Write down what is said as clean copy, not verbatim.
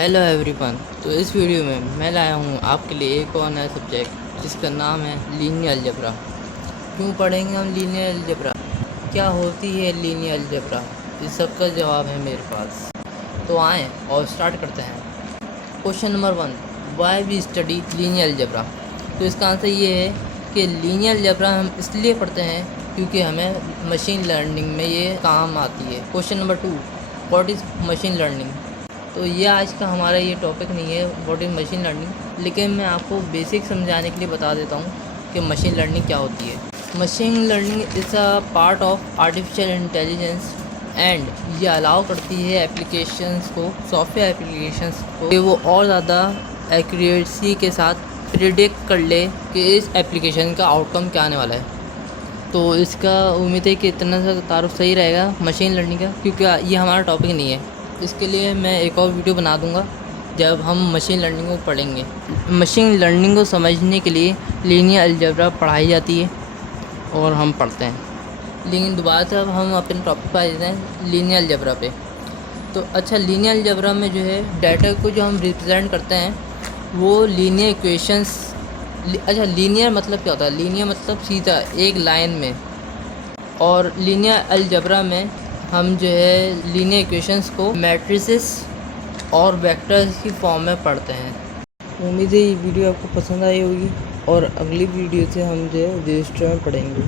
Hello everyone. तो इस video में मैं लाया हूँ आपके लिए एक और नया सब्जेक्ट जिसका नाम है लीनियर अलजेब्रा। क्यों पढ़ेंगे हम लीनियर अलजेब्रा, क्या होती है लीनियर अलजेब्रा, इस सब का जवाब है मेरे पास। तो आएँ और स्टार्ट करते हैं। Question number 1, why we study linear algebra. तो इसका आंसर ये है कि लीनियर अलजेब्रा हम इसलिए पढ़ते हैं क्योंकि हमें मशीन लर्निंग में ये काम आती है। Question number 2, what is machine learning. तो ये आज का हमारा ये टॉपिक नहीं है व्हाट इज़ मशीन लर्निंग, लेकिन मैं आपको बेसिक समझाने के लिए बता देता हूँ कि मशीन लर्निंग क्या होती है। Machine learning is a part of artificial intelligence and ये अलाउ करती है एप्लीकेशंस को, सॉफ्टवेयर एप्लीकेशंस को, कि वो और ज़्यादा एक्यूरेसी के साथ प्रिडिक्ट कर ले कि इस एप्लीकेशन का आउटकम क्या आने वाला है। तो इसका उम्मीद है कि इतना सा तारुफ सही रहेगा मशीन लर्निंग का, क्योंकि ये हमारा टॉपिक नहीं है। इसके लिए मैं एक और वीडियो बना दूंगा जब हम मशीन लर्निंग को पढ़ेंगे। मशीन लर्निंग को समझने के लिए लीनियर अलजेब्रा पढ़ाई जाती है और हम पढ़ते हैं। लेकिन दोबारा से अब हम अपने टॉपिक पर आ जाते हैं लीनियर अलजेब्रा पे। तो अच्छा, लीनियर अलजेब्रा में जो है डाटा को जो हम रिप्रेजेंट करते हैं वो लीनियर इक्वेशंस। अच्छा, लीनियर मतलब क्या होता है? लीनियर मतलब सीधा एक लाइन में, और लीनियर अलजेब्रा में हम जो है लीनियर इक्वेशंस को मैट्रिसेस और वेक्टर्स की फॉर्म में पढ़ते हैं। उम्मीद है ये वीडियो आपको पसंद आई होगी और अगली वीडियो से हम जो है रजिस्टर में पढ़ेंगे।